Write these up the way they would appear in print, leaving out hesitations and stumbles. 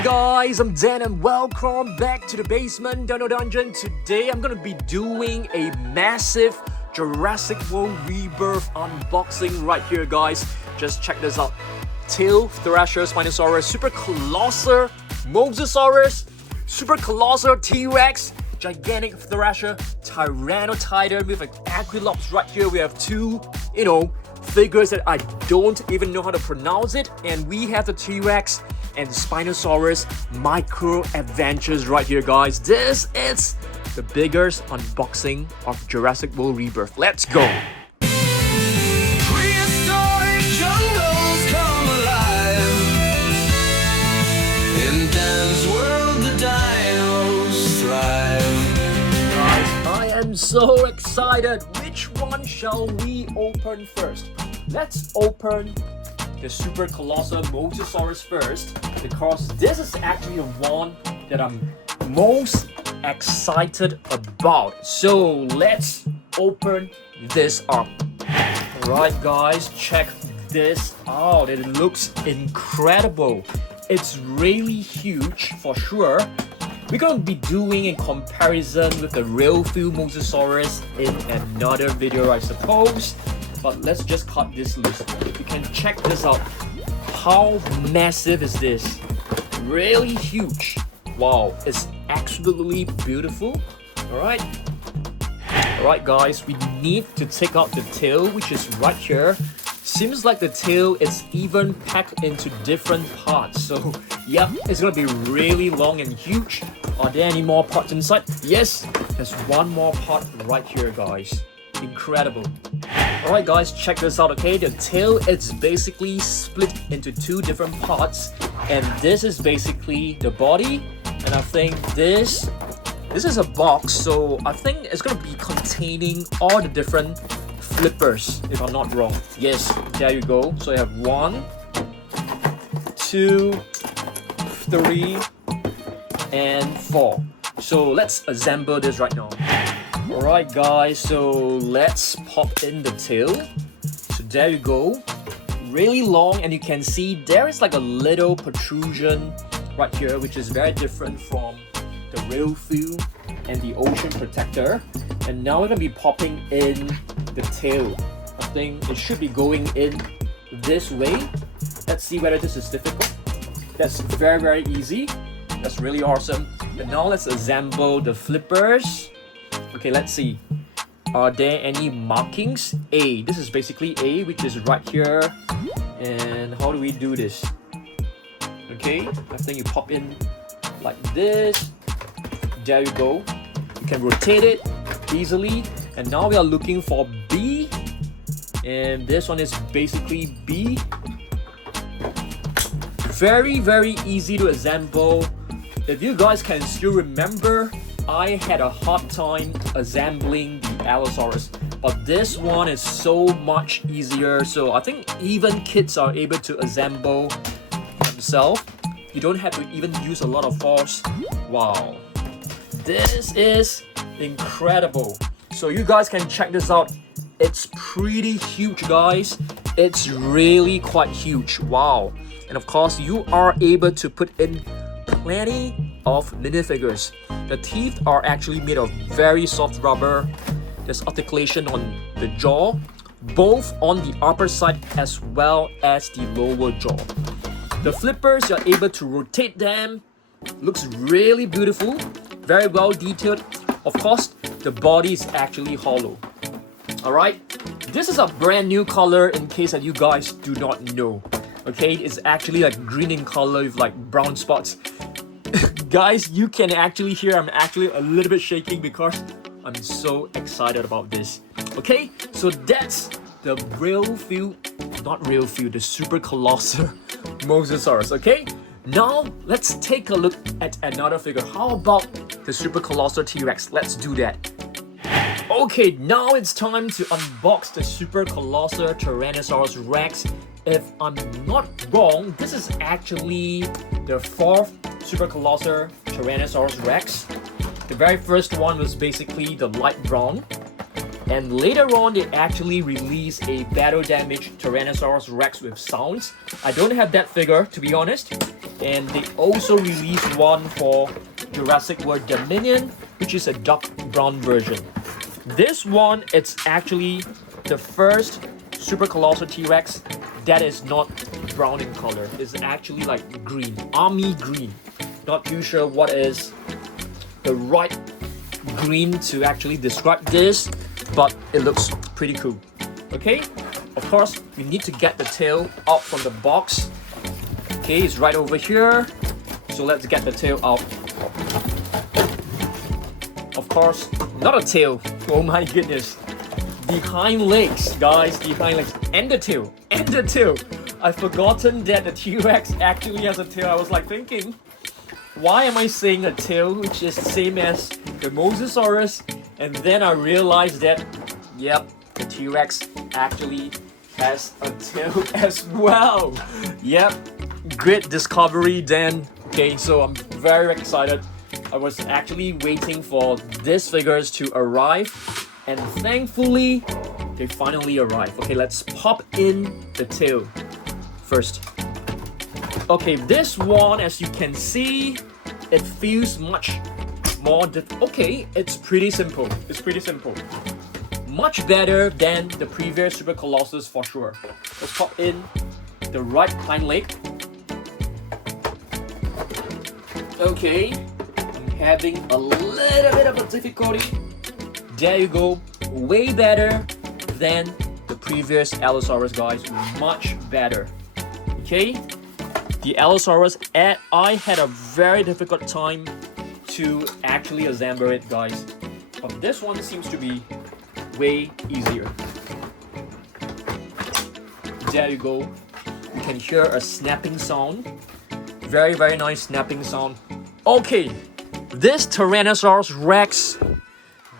Hey guys, I'm Dan and welcome back to the Basement Dino Dungeon. Today I'm gonna be doing a massive Jurassic World Rebirth unboxing right here, guys. Just check this out. Tail, Thrasher, Spinosaurus, Super Colossal, Mosasaurus, Super Colossal T-Rex, Gigantic Thrasher, Tyrannotitan with an Aquilops right here. We have two, figures that I don't even know how to pronounce it. And we have the T-Rex and Spinosaurus micro adventures right here, guys. This is the biggest unboxing of Jurassic World Rebirth. Let's go! Prehistoric jungles come alive. In Dan's world, the dinos thrive. Guys, I am so excited. Which one shall we open first? Let's open the Super Colossal Mosasaurus first, because this is actually the one that I'm most excited about. So let's open this up. Alright guys, check this out. It looks incredible. It's really huge for sure. We're going to be doing a comparison with the real feel Mosasaurus in another video, I suppose. But let's just cut this loose. You can check this out. How massive is this? Really huge. Wow, it's absolutely beautiful. Alright. Alright guys, we need to take out the tail, which is right here. Seems like the tail is even packed into different parts. So, yep, it's gonna be really long and huge. Are there any more parts inside? Yes, there's one more part right here, guys. Incredible. Alright guys, check this out, okay? The tail is basically split into two different parts. And this is basically the body. And I think this is a box. So I think it's gonna be containing all the different flippers, if I'm not wrong. Yes, there you go. So you have 1, 2, 3, and 4. So let's assemble this right now. Alright guys, so let's pop in the tail. So there you go. Really long, and you can see there is like a little protrusion right here, which is very different from the real feel and the ocean protector. And now we're gonna be popping in the tail. I think it should be going in this way. Let's see whether this is difficult. That's very easy. That's really awesome. But now let's assemble the flippers. Okay, let's see. Are there any markings? A. This is basically A, which is right here. And how do we do this? Okay, I think you pop in like this. There you go. You can rotate it easily. And now we are looking for B. And this one is basically B. Very easy to assemble. If you guys can still remember, I had a hard time assembling the Allosaurus, but this one is so much easier. So I think even kids are able to assemble themselves. You don't have to even use a lot of force. Wow, this is incredible. So you guys can check this out. It's pretty huge, guys. It's really quite huge. Wow. And of course, you are able to put in plenty of minifigures. The teeth are actually made of very soft rubber. There's articulation on the jaw, both on the upper side as well as the lower jaw. The flippers, you're able to rotate them. Looks really beautiful, very well detailed. Of course, the body is actually hollow. Alright, this is a brand new color in case that you guys do not know. Okay, it's actually like green in color with like brown spots. Guys, you can actually hear I'm actually a little bit shaking because I'm so excited about this. Okay, so that's the the Super Colossal Mosasaurus. Okay, now let's take a look at another figure. How about the Super Colossal T-Rex? Let's do that. Okay, now it's time to unbox the Super Colossal Tyrannosaurus Rex. If I'm not wrong, this is actually the 4th Super Colossal Tyrannosaurus Rex. The very first one was basically the light brown. And later on, they actually released a battle damaged Tyrannosaurus Rex with sounds. I don't have that figure, to be honest. And they also released one for Jurassic World Dominion, which is a dark brown version. This one, it's actually the first Super Colossal T-Rex that is not brown in color. It's actually like green, army green. Not too sure what is the right green to actually describe this, but it looks pretty cool. Okay, of course, we need to get the tail out from the box. Okay, it's right over here. So let's get the tail out. Of course, not a tail. Oh my goodness. The hind legs, guys, the hind legs, and the tail, and the tail. I've forgotten that the T-Rex actually has a tail. I was like thinking, why am I saying a tail which is the same as the Mosasaurus? And then I realized that, yep, the T-Rex actually has a tail as well. Yep, great discovery then. Okay, so I'm very excited. I was actually waiting for these figures to arrive, and thankfully they finally arrived. Okay, let's pop in the tail first. Okay, this one, as you can see, it feels much more okay, it's pretty simple. It's pretty simple. Much better than the previous Super Colossus for sure. Let's pop in the right hind leg. Okay, I'm having a little bit of a difficulty. There you go. Way better than the previous Allosaurus, guys. Much better. Okay, the Allosaurus, I had a very difficult time to actually assemble it, guys. But this one seems to be way easier. There you go. You can hear a snapping sound. Very, very nice snapping sound. Okay, this Tyrannosaurus Rex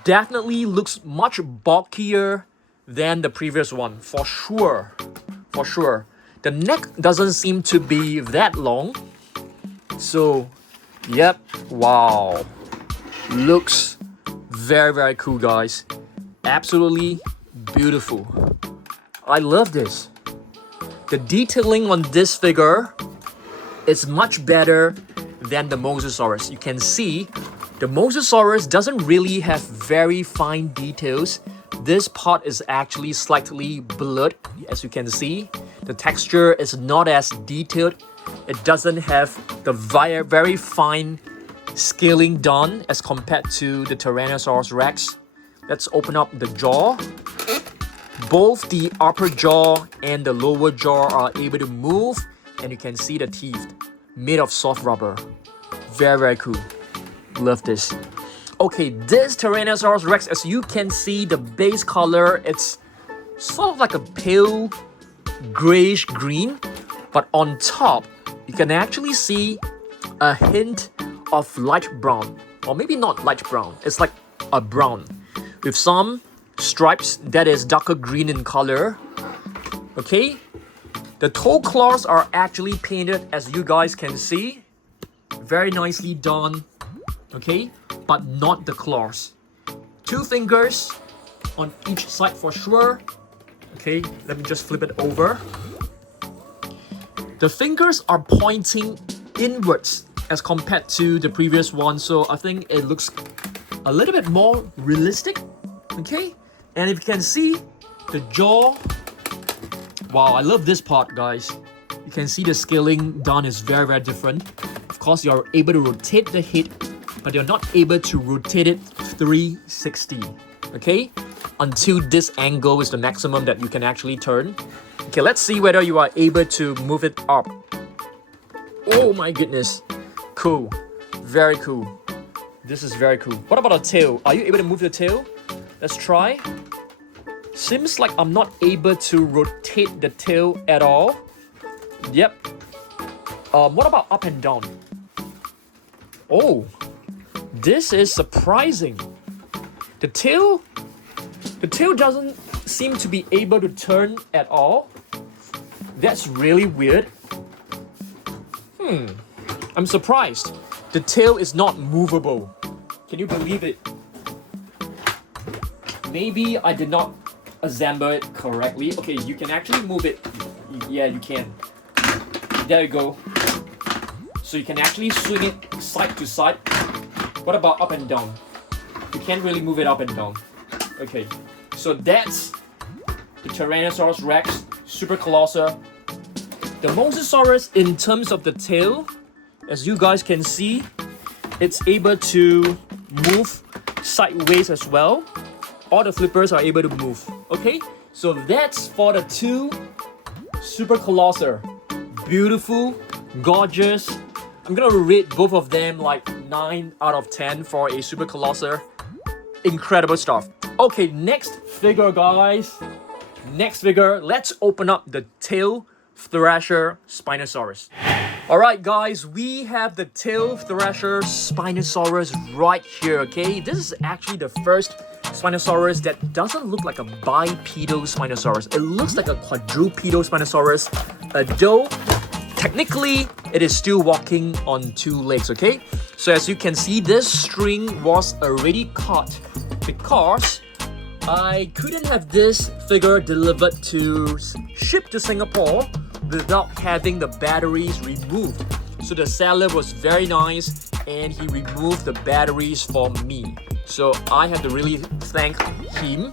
definitely looks much bulkier than the previous one, for sure. For sure. The neck doesn't seem to be that long. So, yep, wow. Looks very, very cool, guys. Absolutely beautiful. I love this. The detailing on this figure is much better than the Mosasaurus. You can see the Mosasaurus doesn't really have very fine details. This part is actually slightly blurred, as you can see. The texture is not as detailed. It doesn't have the very fine scaling done as compared to the Tyrannosaurus Rex. Let's open up the jaw. Both the upper jaw and the lower jaw are able to move, and you can see the teeth made of soft rubber. Very, very cool. Love this. Okay, this Tyrannosaurus Rex, as you can see, the base color, it's sort of like a pale grayish green, but on top, you can actually see a hint of light brown, or maybe not light brown, it's like a brown, with some stripes that is darker green in color. Okay, the toe claws are actually painted, as you guys can see. Very nicely done. Okay, but not the claws. 2 fingers on each side for sure. Okay, let me just flip it over. The fingers are pointing inwards as compared to the previous one, so I think it looks a little bit more realistic. Okay, and if you can see the jaw, wow, I love this part, guys. You can see the scaling done is very, very different. Of course, you're able to rotate the head, but you're not able to rotate it 360. Okay, until this angle is the maximum that you can actually turn. Okay, let's see whether you are able to move it up. Oh my goodness. Cool. Very cool. This is very cool. What about the tail? Are you able to move the tail? Let's try. Seems like I'm not able to rotate the tail at all. Yep. What about up and down? Oh, this is surprising. The tail doesn't seem to be able to turn at all. That's really weird. I'm surprised. The tail is not movable. Can you believe it? Maybe I did not assemble it correctly. Okay, you can actually move it. Yeah, you can. There you go. So you can actually swing it side to side. What about up and down? You can't really move it up and down. Okay, so that's the Tyrannosaurus Rex, Super Colossal. The Mosasaurus, in terms of the tail, as you guys can see, it's able to move sideways as well. All the flippers are able to move. Okay, so that's for the two Super Colossal. Beautiful, gorgeous. I'm gonna rate both of them like 9 out of 10 for a Super Colossal. Incredible stuff. Okay, next figure, guys. Next figure, let's open up the tail Thrasher Spinosaurus. Alright guys, we have the tail Thrasher Spinosaurus right here, okay? This is actually the first Spinosaurus that doesn't look like a bipedal Spinosaurus. It looks like a quadrupedal Spinosaurus, though technically it is still walking on 2 legs, okay? So as you can see, this string was already cut because I couldn't have this figure delivered to ship to Singapore without having the batteries removed. So the seller was very nice and he removed the batteries for me. So I had to really thank him.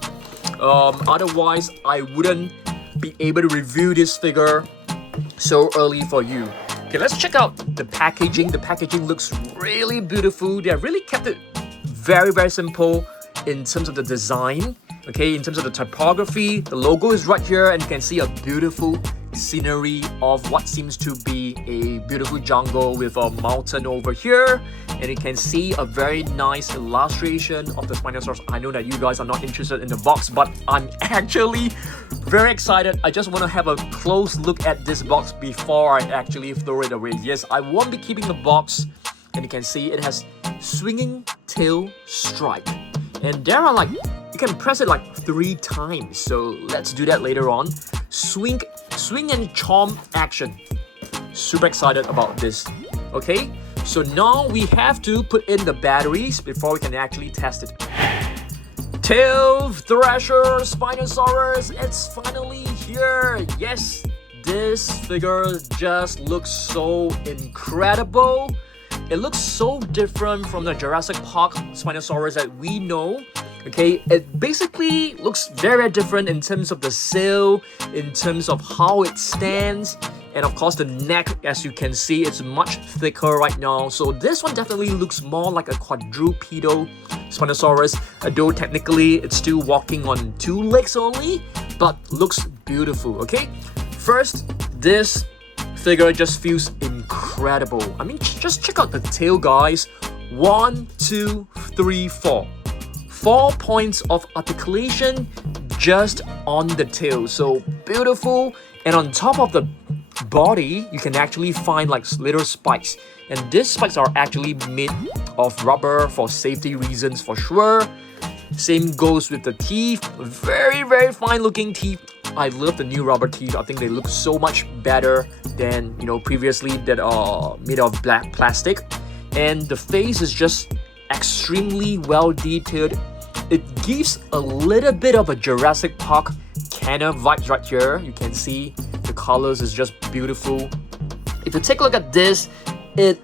Otherwise, I wouldn't be able to review this figure so early for you. Okay, let's check out the packaging. The packaging looks really beautiful. They have really kept it very, very simple in terms of the design. Okay, in terms of the typography, the logo is right here and you can see a beautiful scenery of what seems to be a beautiful jungle with a mountain over here, and you can see a very nice illustration of the Spinosaurus. I know that you guys are not interested in the box, but I'm actually very excited. I just want to have a close look at this box before I actually throw it away. Yes, I won't be keeping the box, and you can see it has swinging tail stripe, and there are like, you can press it like 3 times, so let's do that later on. Swing and chomp action. Super excited about this. Okay, so now we have to put in the batteries before we can actually test it. Tail Thrasher Spinosaurus, it's finally here. Yes, this figure just looks so incredible. It looks so different from the Jurassic Park Spinosaurus that we know. Okay, it basically looks very different in terms of the sail, in terms of how it stands, and of course the neck, as you can see, it's much thicker right now. So this one definitely looks more like a quadrupedal Spinosaurus, though technically it's still walking on 2 legs only, but looks beautiful. Okay, first, this figure just feels incredible. I mean, just check out the tail, guys. 1, 2, 3, 4. 4 points of articulation just on the tail, so beautiful. And on top of the body, you can actually find like little spikes, and these spikes are actually made of rubber for safety reasons for sure. Same goes with the teeth. Very, very fine looking teeth. I love the new rubber teeth. I think they look so much better than, you know, previously that are made of black plastic. And the face is just extremely well detailed. It gives a little bit of a Jurassic Park kind of vibes right here. You can see the colors is just beautiful. If you take a look at this, it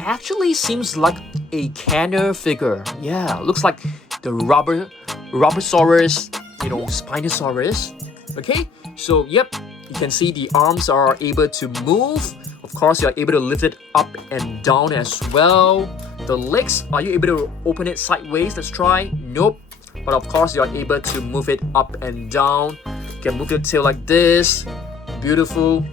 actually seems like a canner figure. Yeah, looks like the Rubbersaurus, you know, Spinosaurus. Okay, so yep, you can see the arms are able to move. Of course, you're able to lift it up and down as well. The legs, are you able to open it sideways? Let's try. Nope. But of course, you're able to move it up and down. You can move your tail like this. Beautiful.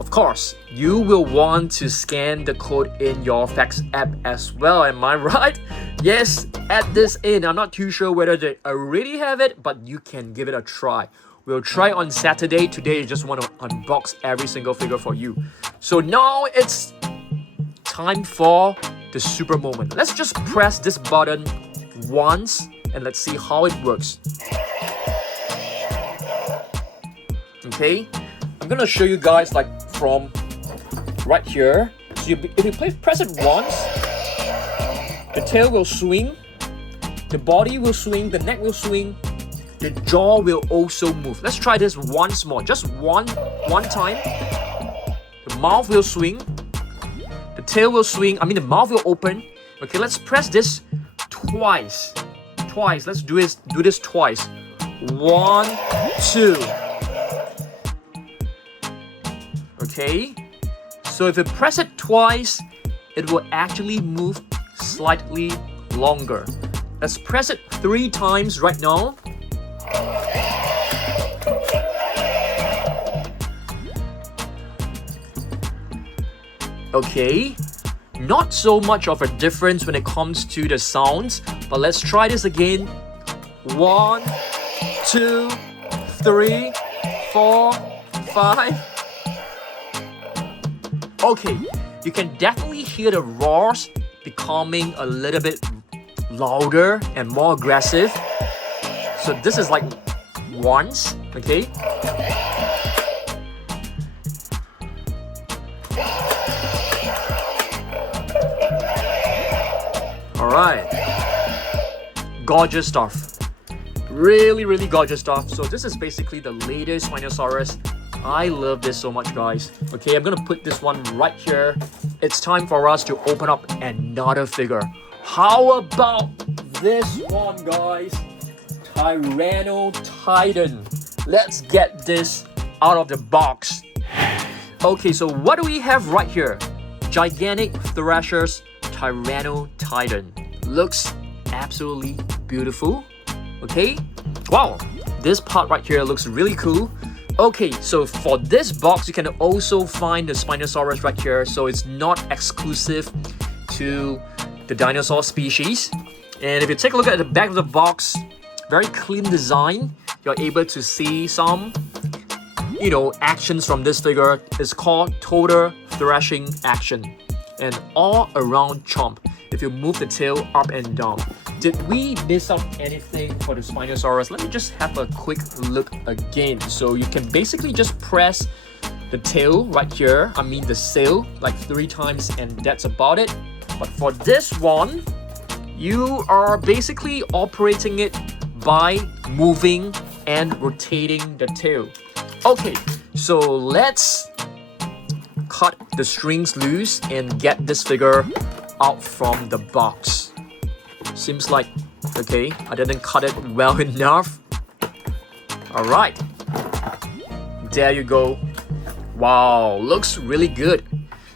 Of course, you will want to scan the code in your Fax app as well. Am I right? Yes, add this in. I'm not too sure whether they already have it, but you can give it a try. We'll try on Saturday. Today, I just want to unbox every single figure for you. So now it's time for the super moment. Let's just press this button once and let's see how it works. Okay, I'm gonna show you guys like from right here. So if you press it once, the tail will swing, the body will swing, the neck will swing, the jaw will also move. Let's try this once more, just one time. The mouth will swing, the tail will swing, the mouth will open. Okay, let's press this twice. Let's do this twice. 1, 2. Okay, so if you press it twice, it will actually move slightly longer. Let's press it 3 times right now. Okay, not so much of a difference when it comes to the sounds, but let's try this again. 1, 2, 3, 4, 5. Okay, you can definitely hear the roars becoming a little bit louder and more aggressive. So this is like once, okay? Alright, gorgeous stuff. Really gorgeous stuff. So this is basically the latest Spinosaurus. I love this so much, guys. Okay, I'm gonna put this one right here. It's time for us to open up another figure. How about this one, guys? Tyrannotitan. Let's get this out of the box. Okay, so what do we have right here? Gigantic Thrashers Tyrannotitan. Looks absolutely beautiful. Okay, wow, this part right here looks really cool. Okay, so for this box, you can also find the Spinosaurus right here. So it's not exclusive to the dinosaur species. And if you take a look at the back of the box, very clean design. You're able to see some, actions from this figure. It's called total thrashing action. And all around chomp if you move the tail up and down. Did we miss out anything for the Spinosaurus? Let me just have a quick look again. So you can basically just press the tail right here, the sail, like 3 times, and that's about it. But for this one, you are basically operating it by moving and rotating the tail. Okay, so let's cut the strings loose and get this figure out from the box. Seems like, okay, I didn't cut it well enough. Alright, there you go. Wow, looks really good.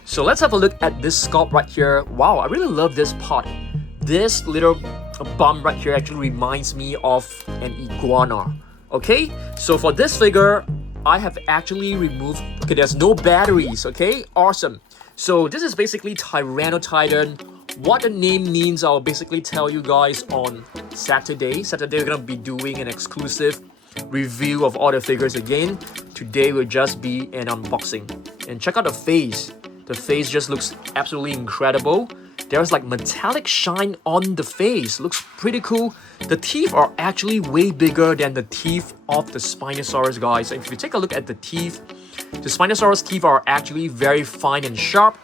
So let's have a look at this sculpt right here. Wow, I really love this part. This little bump right here actually reminds me of an iguana. Okay, so for this figure, I have actually removed, okay, there's no batteries, okay, awesome. So this is basically Tyrannotitan. What the name means, I'll basically tell you guys on Saturday. We're gonna be doing an exclusive review of all the figures again. Today will just be an unboxing. And check out the face. The face just looks absolutely incredible. There's like metallic shine on the face. Looks pretty cool. The teeth are actually way bigger than the teeth of the Spinosaurus, guys. If you take a look at the teeth, the Spinosaurus teeth are actually very fine and sharp.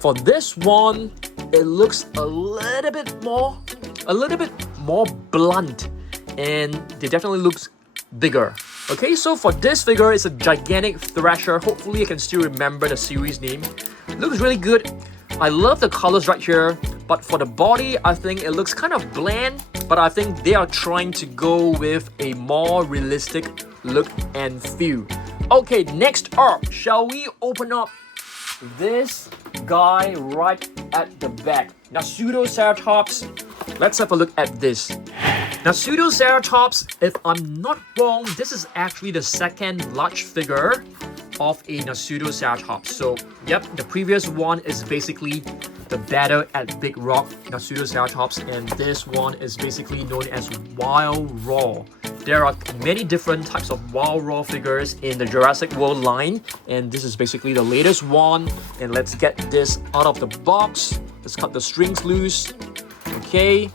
For this one, it looks a little bit more blunt, and it definitely looks bigger. Okay, so for this figure, it's a gigantic Thrasher. Hopefully, I can still remember the series name. Looks really good. I love the colors right here, but for the body, I think it looks kind of bland, but I think they are trying to go with a more realistic look and feel. Okay, next up, shall we open up this guy right at the back? Nasutoceratops. Let's have a look at this. Nasutoceratops, if I'm not wrong, this is actually the second large figure of a Nasutoceratops. So, yep, the previous one is basically the Battle at Big Rock Nasutoceratops, and this one is basically known as Wild Raw. There are many different types of Wild Raw figures in the Jurassic World line, and this is basically the latest one. And let's get this out of the box. Let's cut the strings loose. Okay,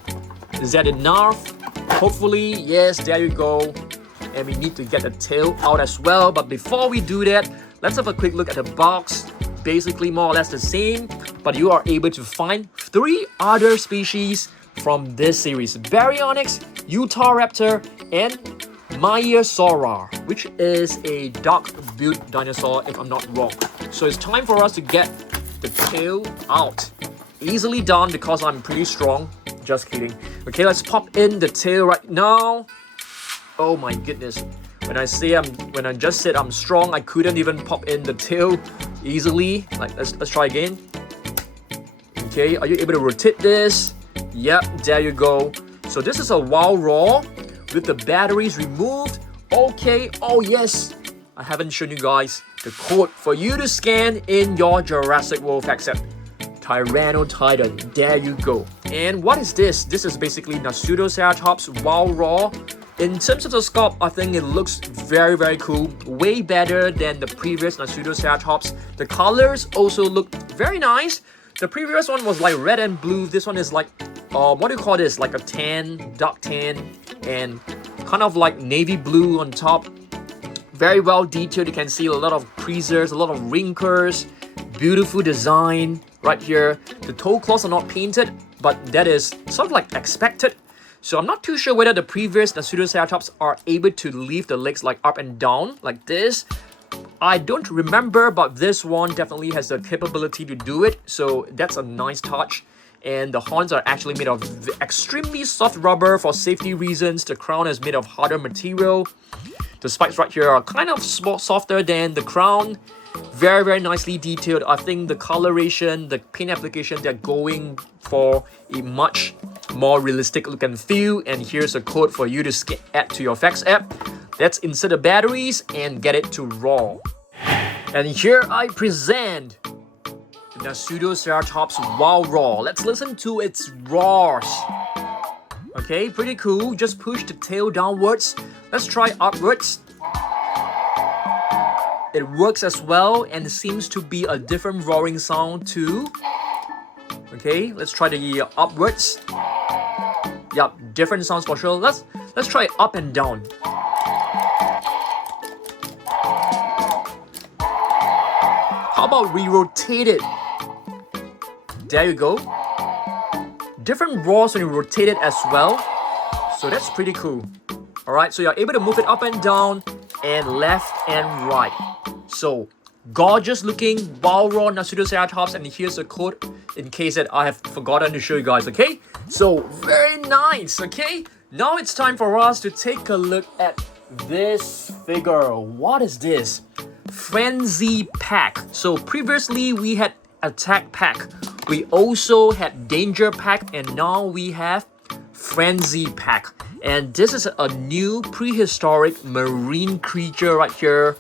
is that enough? Hopefully, yes, there you go. And we need to get the tail out as well. But before we do that, let's have a quick look at the box. Basically more or less the same, but you are able to find 3 other species from this series: Baryonyx, Utahraptor, and Maiasaura, which is a dark-built dinosaur if I'm not wrong. So it's time for us to get the tail out. Easily done because I'm pretty strong. Just kidding. Okay, let's pop in the tail right now. Oh my goodness. When I just said I'm strong, I couldn't even pop in the tail easily. Like, let's try again. Okay, are you able to rotate this? Yep, there you go. So this is a wild raw with the batteries removed. Okay, oh yes. I haven't shown you guys the code for you to scan in your Jurassic World fact set. Tyrannotitan, there you go. And what is this? This is basically Nasutoceratops wild raw. In terms of the sculpt, I think it looks very, very cool. Way better than the previous Nasutoceratops. The colors also look very nice. The previous one was like red and blue. This one is like, what do you call this? Like a tan, dark tan, and kind of like navy blue on top. Very well detailed. You can see a lot of creases, a lot of wrinkles. Beautiful design right here. The toe claws are not painted, but that is sort of like expected. So I'm not too sure whether the previous Nasutoceratops are able to leave the legs like up and down like this. I don't remember, but this one definitely has the capability to do it. So that's a nice touch. And the horns are actually made of extremely soft rubber for safety reasons. The crown is made of harder material. The spikes right here are kind of softer than the crown. Very, very nicely detailed. I think the coloration, the paint application, they're going for a much more realistic look and feel. And here's a code for you to add to your facts app. Let's insert the batteries and get it to raw. And here I present the Nasutoceratops wild raw. Let's listen to its roars. Okay, pretty cool. Just push the tail downwards. Let's try upwards. It works as well and seems to be a different roaring sound too. Okay, let's try the upwards. Yup, different sounds for sure. Let's try up and down. How about we rotate it? There you go. Different roars when you rotate it as well. So that's pretty cool. Alright, so you're able to move it up and down and left and right. So, gorgeous looking wild raw Nasutoceratops, and here's a code in case that I have forgotten to show you guys, okay? So, very nice, okay? Now it's time for us to take a look at this figure. What is this? Frenzy Pack. So, previously we had Attack Pack. We also had Danger Pack, and now we have Frenzy Pack. And this is a new prehistoric marine creature right here.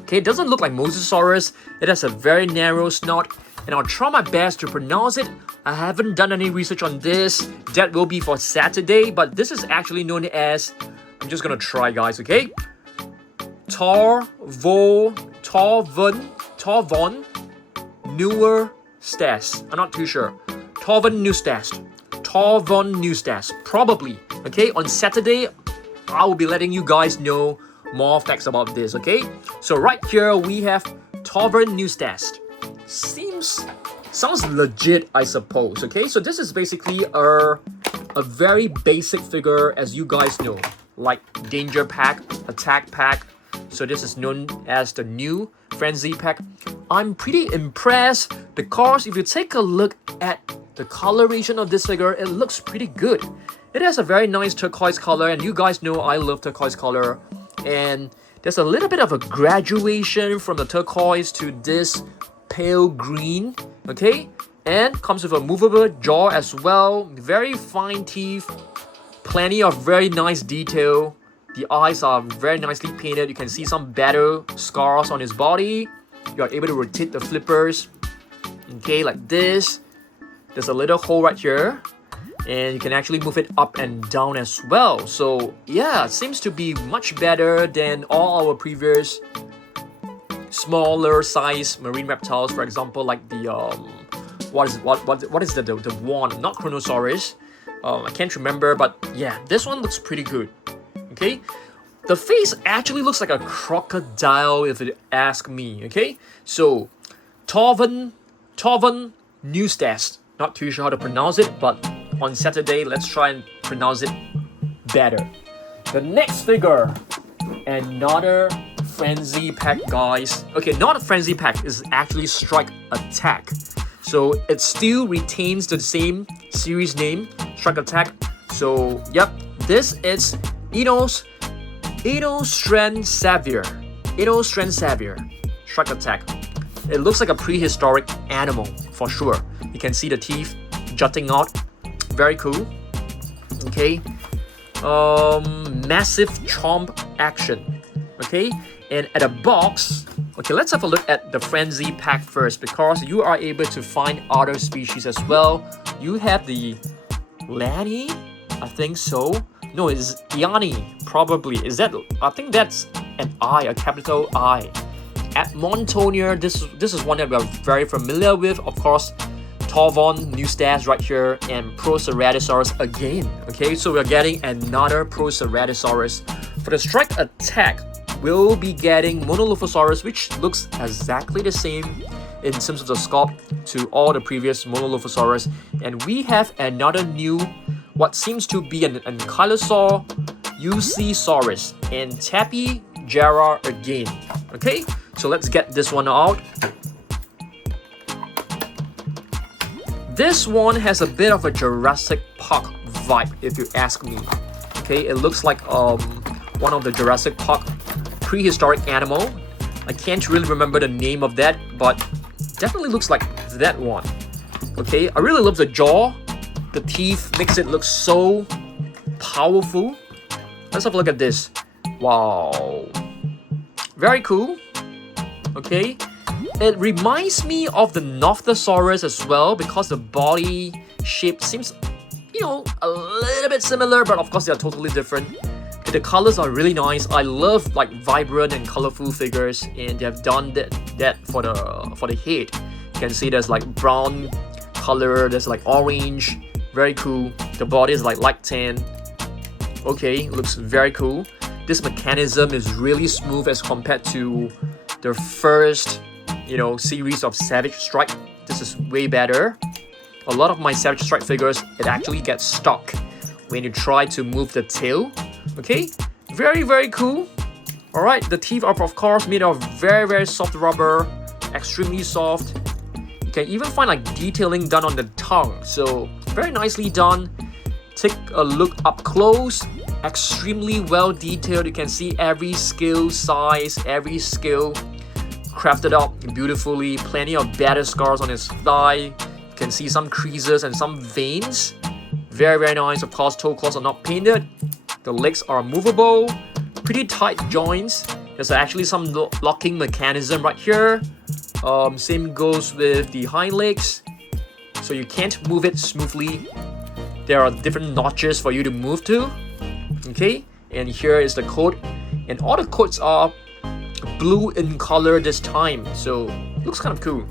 Okay, it doesn't look like Mosasaurus. It has a very narrow snout, and I'll try my best to pronounce it. I haven't done any research on this. That will be for Saturday, but this is actually known as, I'm just gonna try, guys, okay? Torvoneustes. I'm not too sure. Torvoneustes, probably. Okay, on Saturday, I will be letting you guys know more facts about this, okay? So right here, we have Torvoneustes. Sounds legit, I suppose, okay? So this is basically a very basic figure, as you guys know, like Danger Pack, Attack Pack. So this is known as the new Frenzy Pack. I'm pretty impressed because if you take a look at the coloration of this figure, it looks pretty good. It has a very nice turquoise color, and you guys know I love turquoise color. And there's a little bit of a graduation from the turquoise to this pale green, okay? And comes with a movable jaw as well. Very fine teeth. Plenty of very nice detail. The eyes are very nicely painted. You can see some battle scars on his body. You are able to rotate the flippers, okay, like this. There's a little hole right here, and you can actually move it up and down as well. So yeah, it seems to be much better than all our previous smaller size marine reptiles. For example, like the what is the one? Not Chronosaurus. I can't remember, but yeah, this one looks pretty good. Okay, the face actually looks like a crocodile, if you ask me. Okay, so Torvoneustes. Not too sure how to pronounce it, but on Saturday, let's try and pronounce it better. The next figure, another Frenzy Pack, guys. Okay, not a Frenzy Pack, it's actually Strike Attack. So it still retains the same series name, Strike Attack. So yep, this is Inostrancevia. Strike Attack. It looks like a prehistoric animal for sure. You can see the teeth jutting out. Very cool. Okay. Massive chomp action. Okay. And at a box, okay, let's have a look at the Frenzy pack first, because you are able to find other species as well. You have the Lanny, I think so. No, it's Yanni, probably. Is that? I think that's an I, a capital I. At Montonier, this is one that we're very familiar with. Of course, Torvoneustes right here, and Proceratosaurus again. Okay, so we're getting another Proceratosaurus. For the Strike Attack, we'll be getting Monolophosaurus, which looks exactly the same in terms of the sculpt to all the previous Monolophosaurus. And we have another new, what seems to be an Colossal Mosasaurus, and Tappy Jara again. Okay, so let's get this one out. This one has a bit of a Jurassic Park vibe, if you ask me. Okay, it looks like one of the Jurassic Park prehistoric animal. I can't really remember the name of that, but definitely looks like that one. Okay, I really love the jaw. The teeth makes it look so powerful. Let's have a look at this. Wow, very cool. Okay, it reminds me of the Nasutoceratops as well, because the body shape seems, a little bit similar, but of course they are totally different. The colors are really nice. I love like vibrant and colorful figures, and they have done that for the head. You can see there's like brown color, there's like orange. Very cool. The body is like light tan. Okay, looks very cool. This mechanism is really smooth as compared to the first, series of Savage Strike. This is way better. A lot of my Savage Strike figures, it actually gets stuck when you try to move the tail. Okay, very, very cool. All right, the teeth are of course made of very, very soft rubber, extremely soft. You can even find like detailing done on the tongue, so very nicely done. Take a look up close, extremely well detailed. You can see every scale size, every scale crafted out beautifully. Plenty of battle scars on his thigh. You can see some creases and some veins. Very, very nice. Of course, toe claws are not painted. The legs are movable, pretty tight joints. There's actually some locking mechanism right here. Same goes with the hind legs, so you can't move it smoothly. There are different notches for you to move to. Okay, and here is the coat, and all the coats are blue in color this time, so looks kind of cool.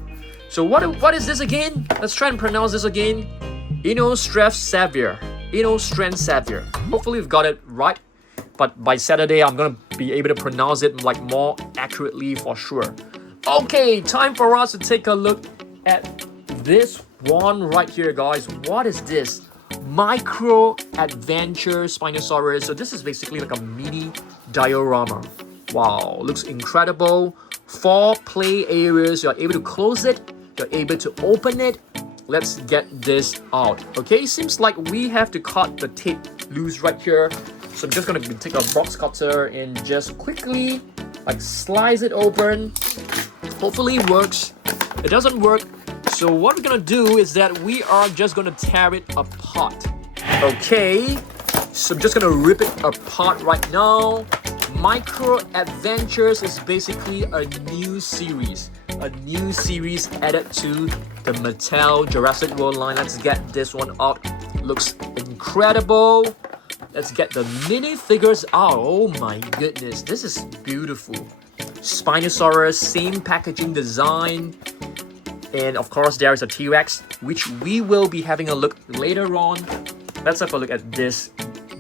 So what is this again? Let's try and pronounce this again. Inostrancevia. Hopefully we've got it right, but by Saturday I'm gonna be able to pronounce it like more accurately for sure. Okay, time for us to take a look at this one right here, guys. What is this? Micro Adventure Spinosaurus. So this is basically like a mini diorama. Wow, looks incredible. 4 play areas. You're able to close it, you're able to open it. Let's get this out. Okay, seems like we have to cut the tape loose right here. So I'm just gonna take a box cutter and just quickly like slice it open. Hopefully it works. It doesn't work. So what we're gonna do is that we are just gonna tear it apart. Okay, so I'm just gonna rip it apart right now. Micro Adventures is basically a new series. A new series added to the Mattel Jurassic World line. Let's get this one out. Looks incredible. Let's get the minifigures out. Oh my goodness, this is beautiful. Spinosaurus, same packaging design. And of course, there is a T-Rex, which we will be having a look later on. Let's have a look at this.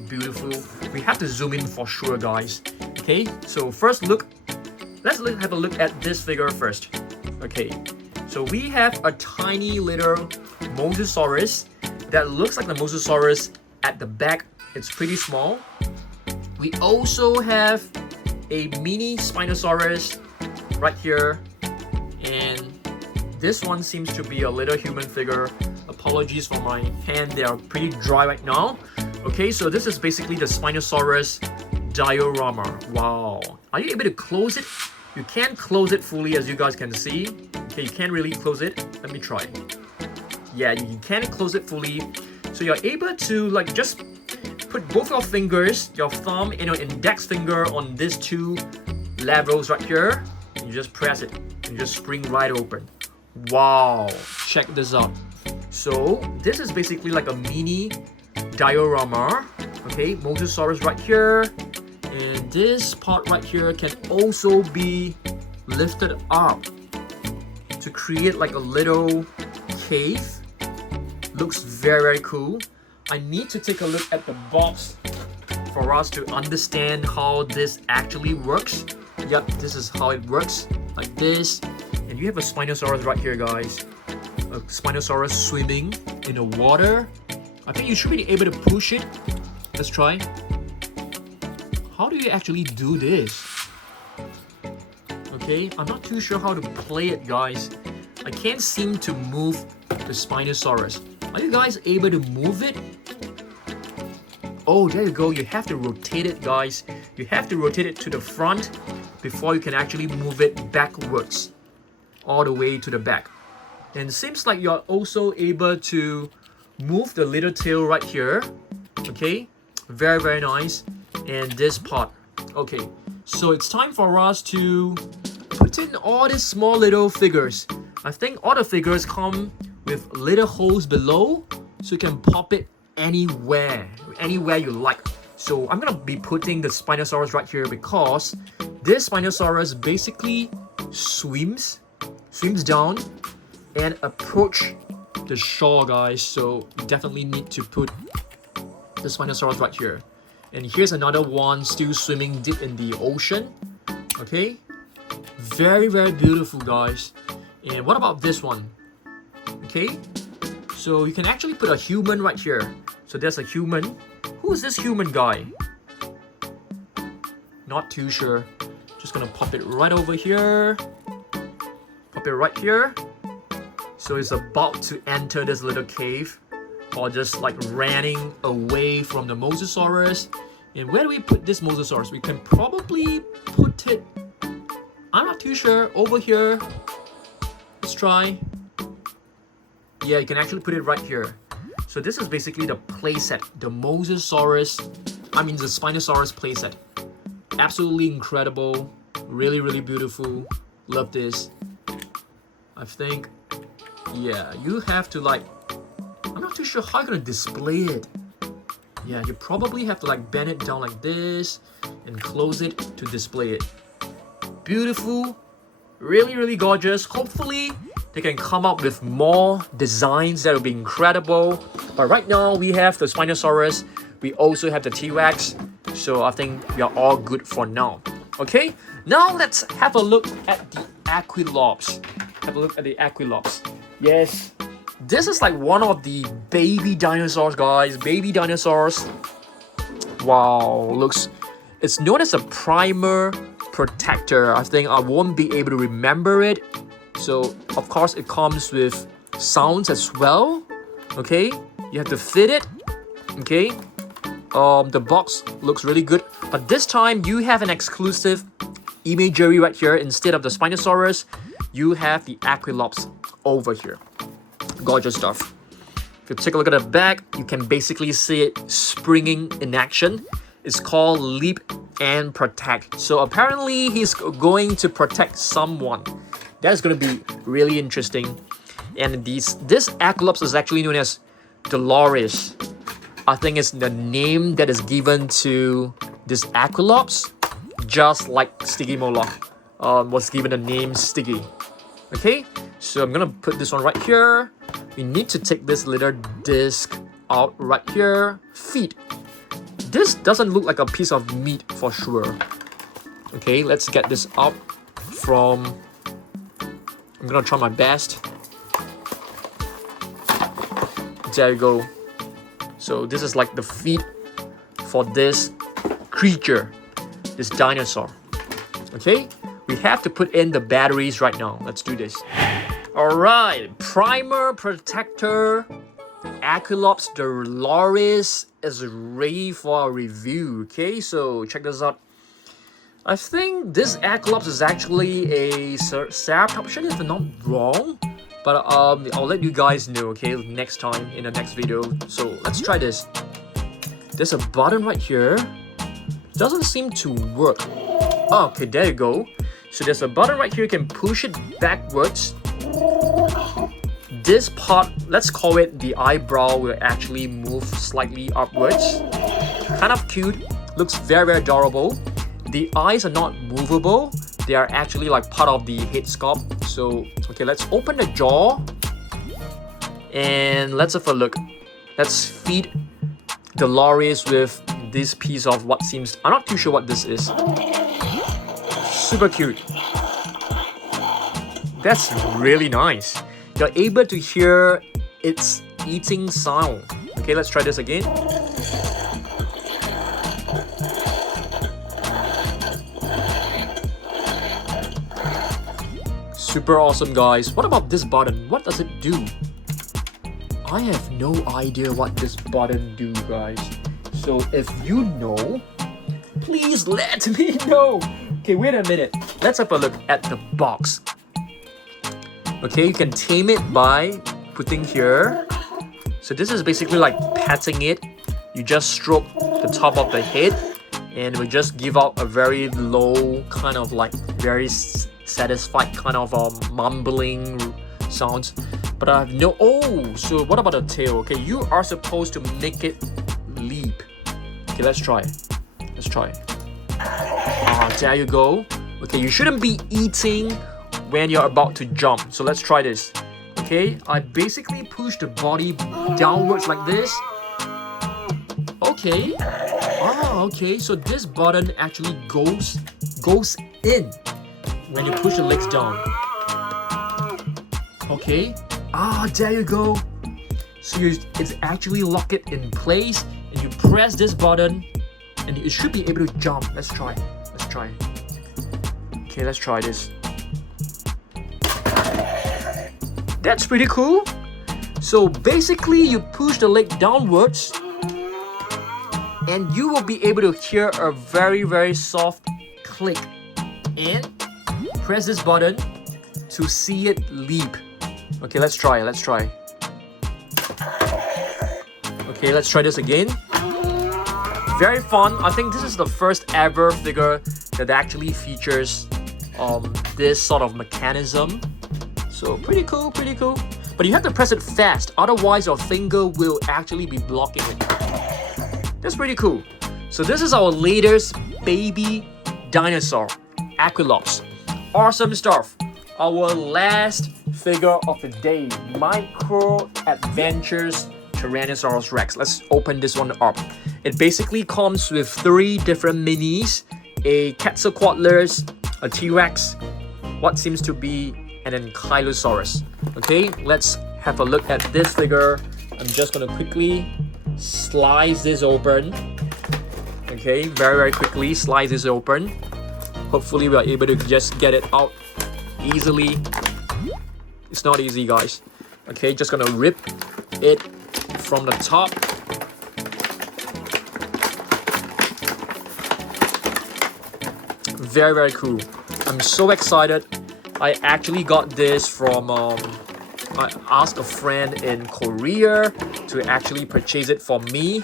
Beautiful. We have to zoom in for sure, guys. Okay, so first look. Let's have a look at this figure first. Okay, so we have a tiny little Mosasaurus that looks like the Mosasaurus at the back. It's pretty small. We also have a mini Spinosaurus right here, and This one seems to be a little human figure. Apologies for my hand, they are pretty dry right now. Okay, so this is basically the Spinosaurus diorama. Wow. Are you able to close it? You can't close it fully, as you guys can see. Okay, you can't really close it. Let me try. Yeah, you can't close it fully. So you're able to like just put both your fingers, your thumb and your index finger on these two levels right here. And you just press it and just spring right open. Wow, check this out. So this is basically like a mini diorama. Okay, Mosasaurus right here. And this part right here can also be lifted up to create like a little cave. Looks very, very cool. I need to take a look at the box for us to understand how this actually works. Yep, this is how it works, like this. And you have a Spinosaurus right here, guys. A Spinosaurus swimming in the water. I think you should be able to push it. Let's try. How do you actually do this? Okay, I'm not too sure how to play it, guys. I can't seem to move the Spinosaurus. Are you guys able to move it? Oh, there you go. You have to rotate it, guys. You have to rotate it to the front before you can actually move it backwards, all the way to the back. And it seems like you're also able to move the little tail right here. Okay, very, very nice. And this part. Okay, so it's time for us to put in all these small little figures. I think all the figures come with little holes below, so you can pop it anywhere you like. So I'm gonna be putting the Spinosaurus right here because this Spinosaurus basically swims down and approach the shore, guys. So you definitely need to put the Spinosaurus right here. And here's another one still swimming deep in the ocean. Okay, very, very beautiful, guys. And what about this one? Okay, so you can actually put a human right here. So there's a human. Who is this human guy? Not too sure. Just gonna pop it right over here. Pop it right here. So it's about to enter this little cave, or just like running away from the Mosasaurus. And where do we put this Mosasaurus? We can probably put it, I'm not too sure, over here. Let's try. Yeah, you can actually put it right here. So this is basically the playset, the Mosasaurus, the Spinosaurus playset. Absolutely incredible, really, really beautiful. Love this. I think, yeah, you have to like, I'm not too sure how you're gonna display it. Yeah, you probably have to like bend it down like this and close it to display it. Beautiful, really, really gorgeous. Hopefully they can come up with more designs that will be incredible. But right now we have the Spinosaurus. We also have the T-Rex. So I think we are all good for now. Okay, now let's have a look at the Aquilops. Have a look at the Aquilops. Yes, this is like one of the baby dinosaurs, guys. Baby dinosaurs. Wow, it's known as a primer protector. I think I won't be able to remember it. So of course it comes with sounds as well. Okay, you have to fit it. Okay, the box looks really good, but this time you have an exclusive imagery right here. Instead of the Spinosaurus, you have the Aquilops over here. Gorgeous stuff. If you take a look at the back, you can basically see it springing in action. It's called Leap and Protect. So apparently he's going to protect someone. That's going to be really interesting. And this Aquilops is actually known as Dolores. I think it's the name that is given to this Aquilops, just like Sticky Moloch was given the name Sticky. Okay, so I'm gonna put this one right here. We need to take this little disc out right here. Feet. This doesn't look like a piece of meat for sure. Okay, let's get this out from... I'm gonna try my best. There you go. So this is like the feet for this creature, this dinosaur. Okay, we have to put in the batteries right now. Let's do this. Alright, Primer, Protector, Aquilops, Dolores is ready for a review. Okay, so check this out. I think this Aquilops is actually a Ceratops, if I'm not wrong. But I'll let you guys know, okay, next time in the next video. So let's try this. There's a button right here. Doesn't seem to work. Oh, okay, there you go. So there's a button right here. You can push it backwards. This part, let's call it the eyebrow, will actually move slightly upwards. Kind of cute. Looks very, very adorable. The eyes are not movable. They are actually like part of the head sculpt. So, okay, let's open the jaw. And let's have a look. Let's feed Dolores with this piece of what seems... I'm not too sure what this is. Super cute. That's really nice. You're able to hear its eating sound. Okay, let's try this again. Super awesome, guys. What about this button? What does it do? I have no idea what this button do, guys. So if you know, please let me know. Okay, wait a minute. Let's have a look at the box. Okay, you can tame it by putting here. So this is basically like patting it. You just stroke the top of the head and we just give out a very low kind of like very satisfied kind of mumbling sounds. But I have no... Oh, so what about the tail? Okay, you are supposed to make it leap. Okay, let's try it. Let's try it. There you go. Okay, you shouldn't be eating when you're about to jump. So let's try this. Okay, I basically push the body downwards like this. Okay. Okay, so this button actually goes in when you push the legs down. Okay. There you go. So it's actually lock it in place and you press this button and it should be able to jump. Let's try. Let's try. Okay, let's try this. That's pretty cool. So basically you push the leg downwards and you will be able to hear a very, very soft click. And press this button to see it leap. Okay, let's try. Let's try. Okay, let's try this again. Very fun. I think this is the first ever figure that actually features this sort of mechanism. So pretty cool, pretty cool. But you have to press it fast, otherwise your finger will actually be blocking it. That's pretty cool. So this is our latest baby dinosaur, Aquilops. Awesome stuff. Our last figure of the day, Micro Adventures Tyrannosaurus Rex. Let's open this one up. It basically comes with 3 different minis, a Quetzalcoatlus, a T-Rex, what seems to be an Ankylosaurus. Okay, let's have a look at this figure. I'm just gonna quickly slice this open. Okay, very, very quickly slice this open. Hopefully we are able to just get it out easily. It's not easy, guys. Okay, just gonna rip it from the top. Very, very cool. I'm so excited. I actually got this from I asked a friend in Korea to actually purchase it for me,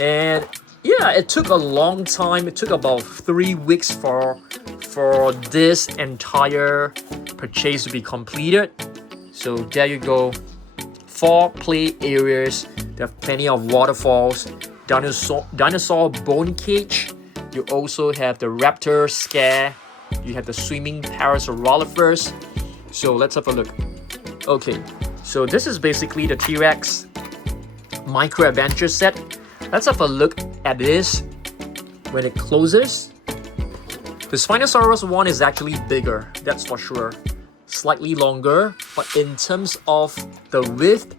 and yeah, it took a long time. It took about 3 weeks for this entire purchase to be completed. So there you go. 4 play areas. There are plenty of waterfalls. Dinosaur bone cage. You also have the raptor scare. You have the swimming Parasaurolophus. So let's have a look. Okay, so this is basically the T-Rex Micro Adventure set. Let's have a look at this when it closes. The Spinosaurus one is actually bigger, that's for sure. Slightly longer, but in terms of the width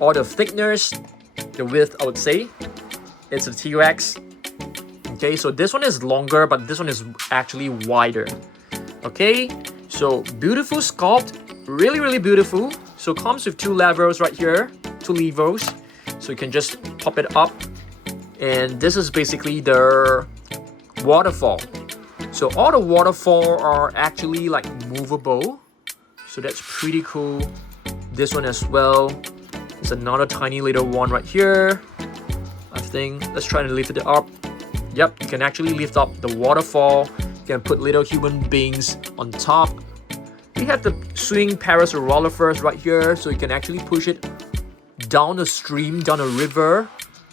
or the thickness, the width I would say, it's a T-Rex. Okay, so this one is longer, but this one is actually wider. Okay, so beautiful sculpt, really beautiful. So it comes with 2 levers right here, 2 levers. So you can just pop it up. And this is basically the waterfall. So all the waterfall are actually like movable. So that's pretty cool. This one as well. There's another tiny little one right here. I think, let's try to lift it up. Yep, you can actually lift up the waterfall. You can put little human beings on top. We have the swing parasol roller first right here, so you can actually push it down the stream, down a river,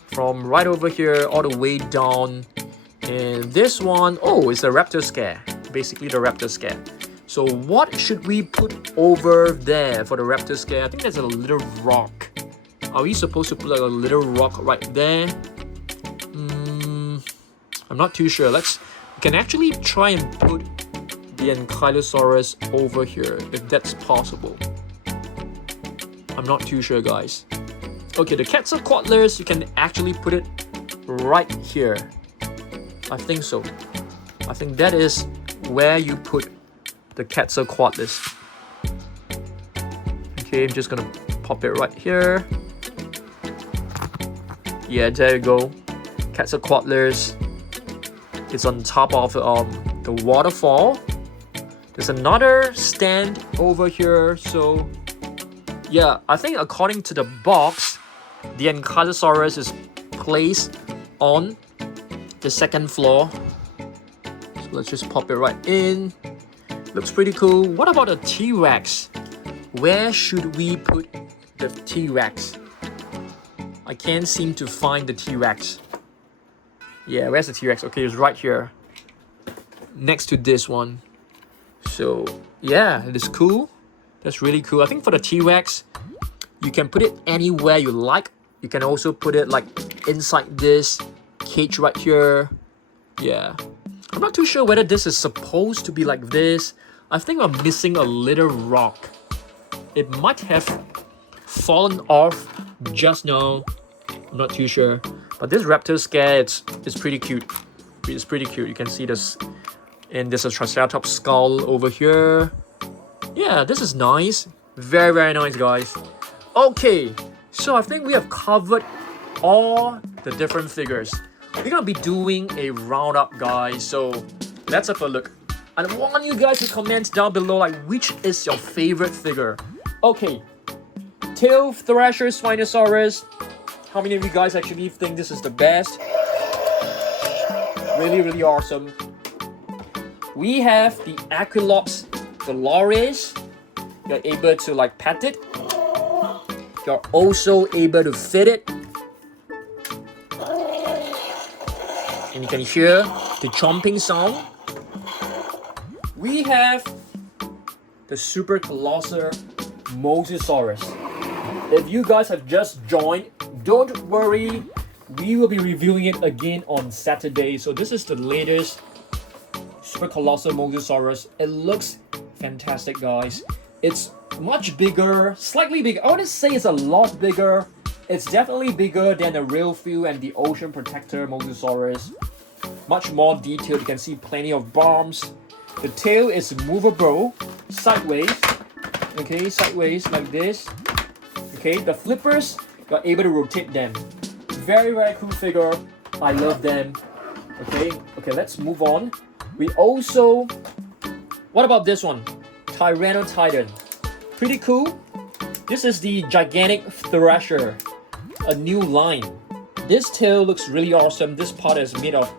from right over here all the way down. And this one, oh, it's a raptor scare, basically the raptor scare. So what should we put over there for the raptor scare? I think there's a little rock. Are we supposed to put like a little rock right there? I'm not too sure. We can actually try and put the Ankylosaurus over here, if that's possible. I'm not too sure, guys. Okay, the Quetzalcoatlus, you can actually put it right here. I think so. I think that is where you put the Quetzalcoatlus. Okay, I'm just gonna pop it right here. Yeah, there you go. Quetzalcoatlus. It's on top of the waterfall. There's another stand over here. So yeah, I think according to the box, the Ankylosaurus is placed on the 2nd floor. So let's just pop it right in. Looks pretty cool. What about a T-Rex? Where should we put the T-Rex? I can't seem to find the T-Rex. Yeah, where's the T-Rex? Okay, it's right here. Next to this one. So, yeah, it is cool. That's really cool. I think for the T-Rex, you can put it anywhere you like. You can also put it like inside this cage right here. Yeah. I'm not too sure whether this is supposed to be like this. I think I'm missing a little rock. It might have fallen off just now. I'm not too sure. But this raptor scare, it's pretty cute. It's pretty cute. You can see this. And there's a Triceratops skull over here. Yeah, this is nice. Very nice, guys. Okay, so I think we have covered all the different figures. We're gonna be doing a roundup, guys. So let's have a look. I want you guys to comment down below like which is your favorite figure. Okay, Tail Thrasher Spinosaurus. How many of you guys actually think this is the best? Really awesome. We have the Aquilops Dolores. You're able to like pet it. You're also able to fit it. And you can hear the chomping sound. We have the Super Colossal Mosasaurus. If you guys have just joined, don't worry. We will be reviewing it again on Saturday. So this is the latest Super Colossal Mosasaurus. It looks fantastic, guys. It's much bigger, slightly bigger. I wouldn't say it's a lot bigger. It's definitely bigger than the Real Feel and the Ocean Protector Mosasaurus. Much more detailed. You can see plenty of bombs. The tail is movable sideways. Okay, sideways like this. Okay, the flippers, you're able to rotate them. Very cool figure. I love them. Okay, let's move on. We also, what about this one? Tyrannotitan. Pretty cool. This is the gigantic Thrasher. A new line. This tail looks really awesome. This part is made of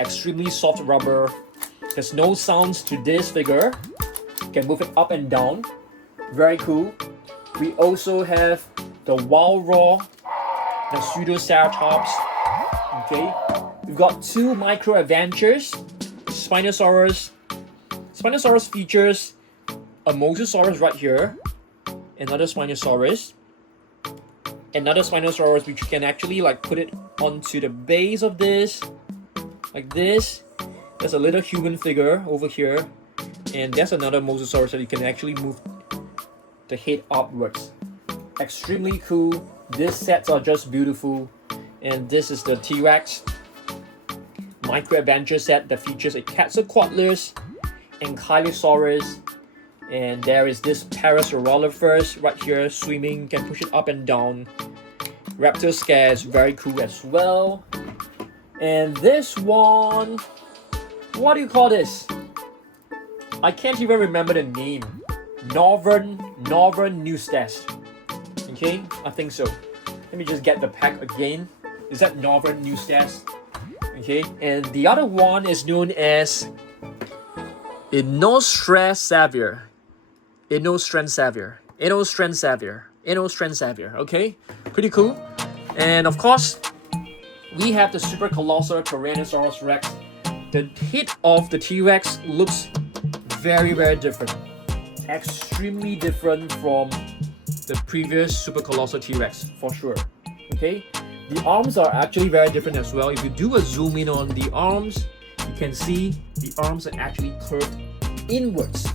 extremely soft rubber. There's no sounds to this figure. You can move it up and down. Very cool. We also have the Wild Raw, the Nasutoceratops. Okay. We've got 2 micro adventures. Spinosaurus. Spinosaurus features a Mosasaurus right here. Another Spinosaurus. Another Spinosaurus which you can actually like put it onto the base of this. Like this. There's a little human figure over here. And there's another Mosasaurus that you can actually move the head upwards. Extremely cool. These sets are just beautiful. And this is the T-Rex Micro Adventure set that features a Quetzalcoatlus, Ankylosaurus, And there is this Parasaurolophus right here swimming. You can push it up and down. Raptor scare is very cool as well. And this one, what do you call this? I can't even remember the name. Torvoneustes. Okay, I think so. Let me just get the pack again. Is that Torvoneustes? Okay, and the other one is known as Inostrancevia. Inostrancevia. Okay, pretty cool. And of course, we have the super colossal Tyrannosaurus Rex. The head of the T-Rex looks very different. Extremely different from the previous super colossal T-Rex for sure. Okay, the arms are actually very different as well. If you do a zoom in on the arms, you can see the arms are actually curved inwards,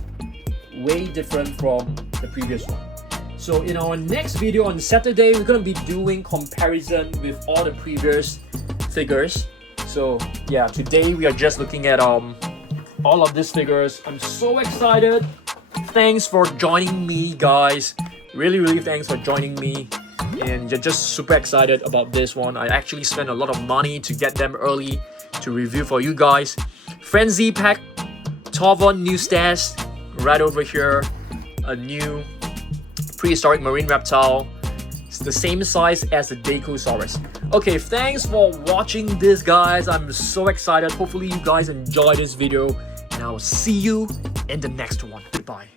way different from the previous one. So in our next video on Saturday, we're gonna be doing comparison with all the previous figures. So yeah, today we are just looking at all of these figures. I'm so excited. Thanks for joining me, guys. Really thanks for joining me. And you're just super excited about this one. I actually spent a lot of money to get them early to review for you guys. Frenzy pack, Torvoneustes, right over here. A new prehistoric marine reptile. It's the same size as the Daikosaurus. Okay, thanks for watching this, guys. I'm so excited. Hopefully you guys enjoy this video. And I'll see you in the next one. Goodbye.